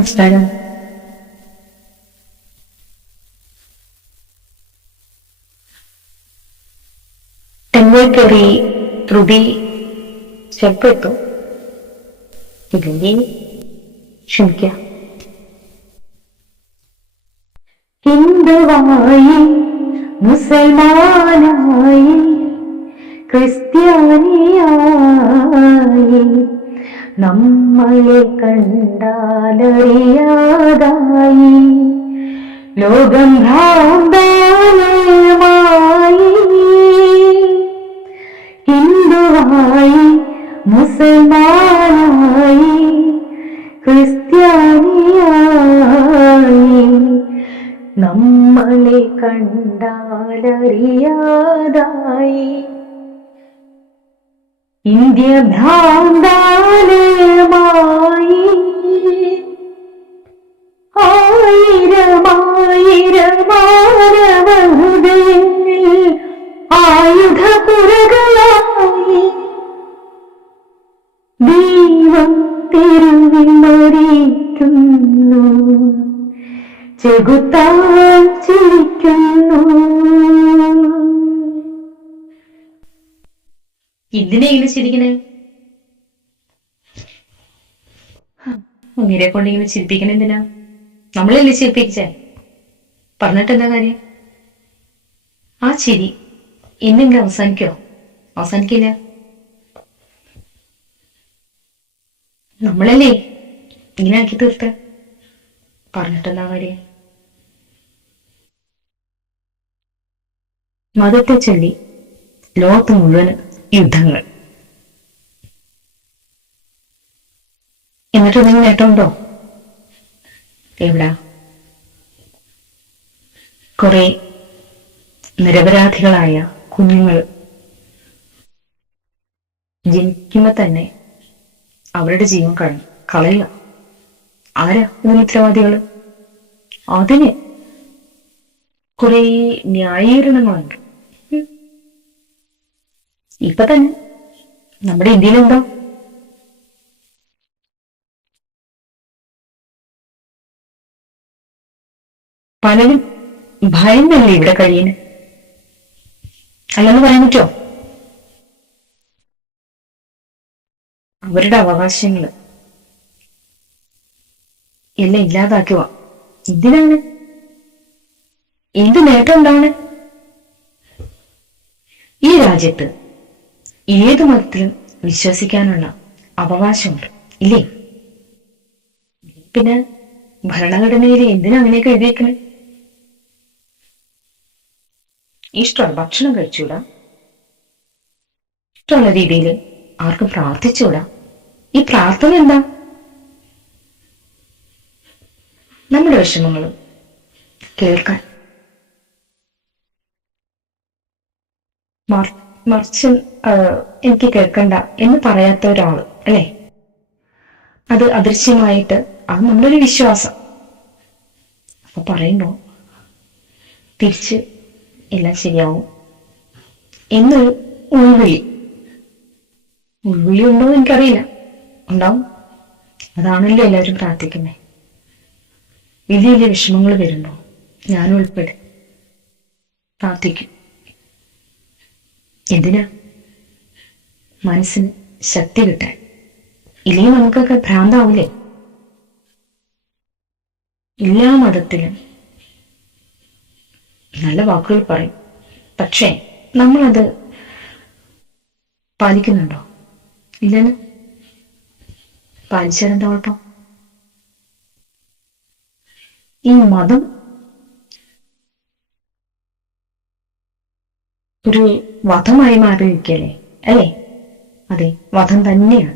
നമസ്കാരം. ടെമ്പിൾ കയറി ത്രുടി ചിലപ്പോൾ എത്തും, ഇല്ലെങ്കിൽ ക്ഷമിക്കാം. ഹിന്ദുവായി, മുസൽമാനായി, ക്രിസ്ത്യാനിയായി, നമ്മളെ കണ്ടാലറിയാതായി ലോകം ഭ്രാന്താലയമായി. ഹിന്ദുവായി, മുസൽമാനായി, ക്രിസ്ത്യാനിയായി, നമ്മളെ കണ്ടാലറിയാതായി ഇന്ത്യ ഭ്രാന്താലയമായി. ആയിരമായിരം മാനവ ഹൃദയങ്ങൾ ആയുധപുരകളായി ദൈവം തെരുവിൽ മരിക്കുന്നു, ചെകുത്താൻ ചിരിക്കുന്നു. എന്തിനാ ഇങ്ങനെ ചിരിക്കണേ? ഉണ്ണിരെ കൊണ്ട് ഇങ്ങനെ ചിരിപ്പിക്കണ എന്തിനാ? നമ്മളല്ലേ ചിരിപ്പിച്ചേ? പറഞ്ഞിട്ട് എന്താ കാര്യം? ആ ചിരി ഇന്നെങ്കിലും അവസാനിക്കോ? അവസാനിക്കില്ല. നമ്മളല്ലേ ഇങ്ങനെ ആക്കി തീർത്ത്. പറഞ്ഞിട്ടെന്താ കാര്യം? മതത്തെ ചൊല്ലി ലോകത്ത് മുഴുവൻ യുദ്ധങ്ങൾ. എന്നിട്ട് നിങ്ങൾ നേട്ടമുണ്ടോ? എവിടാ? കുറെ നിരപരാധികളായ കുഞ്ഞുങ്ങൾ ജനിക്കുമ്പോ തന്നെ അവരുടെ ജീവൻ കളയുക. ആരാ ഇതിന് ഉത്തരവാദികള്? അതിന് കുറെ ന്യായീകരണങ്ങളുണ്ട്. ഇപ്പൊ തന്നെ നമ്മുടെ ഇന്ത്യയിലെന്തോ പലരും ഭയന്നല്ലേ ഇവിടെ കഴിയുന്നത്? അല്ലെന്ന് പറയാൻ പറ്റുമോ? അവരുടെ അവകാശങ്ങള് എല്ലാം ഇല്ലാതാക്കുക. എന്തിനാണ്? എന്ത് നേട്ടം ഉണ്ടാവണേ? ഈ രാജ്യത്ത് ഏതു മതത്തിലും വിശ്വസിക്കാനുള്ള അവകാശമുണ്ട്, ഇല്ലേ? പിന്നെ ഭരണഘടനയിൽ എന്തിനാ അങ്ങനെയൊക്കെ എഴുതിയേക്കണേ? ഇഷ്ടമുള്ള ഭക്ഷണം കഴിച്ചുകൂടാ, ഇഷ്ടമുള്ള രീതിയിൽ ആർക്കും പ്രാർത്ഥിച്ചുകൂടാ. ഈ പ്രാർത്ഥന എന്താ? നമ്മുടെ വിഷമങ്ങളും കേൾക്കാൻ. മറിച്ച് എനിക്ക് കേൾക്കണ്ട എന്ന് പറയാത്ത ഒരാള്, അല്ലെ? അത് അദൃശ്യമായിട്ട് അത് നമ്മളൊരു വിശ്വാസം. അപ്പൊ പറയുമ്പോ തിരിച്ച് എല്ലാം ശരിയാവും എന്നൊരു ഉൾവിളി ഉണ്ടോ എന്ന് എനിക്കറിയില്ല. ഉണ്ടാവും. അതാണല്ലോ എല്ലാവരും പ്രാർത്ഥിക്കുന്നേ. വലിയ വലിയ വിഷമങ്ങൾ വരുമ്പോ ഞാനും ഉൾപ്പെടെ പ്രാർത്ഥിക്കും. എന്തിനാ? മനസ്സിന് ശക്തി കിട്ടാൻ. ഇല്ലെങ്കിൽ നമുക്കൊക്കെ ഭ്രാന്താവില്ലേ? എല്ലാ മതത്തിലും നല്ല വാക്കുകൾ പറയും, പക്ഷേ നമ്മളത് പാലിക്കുന്നുണ്ടോ? ഇല്ലെന്ന്. പാലിച്ചാലെന്താ കുഴപ്പം? ഈ മതം ഒരു വധമായി മാറിയിരിക്കല്ലേ? അല്ലേ? അതെ, വധം തന്നെയാണ്.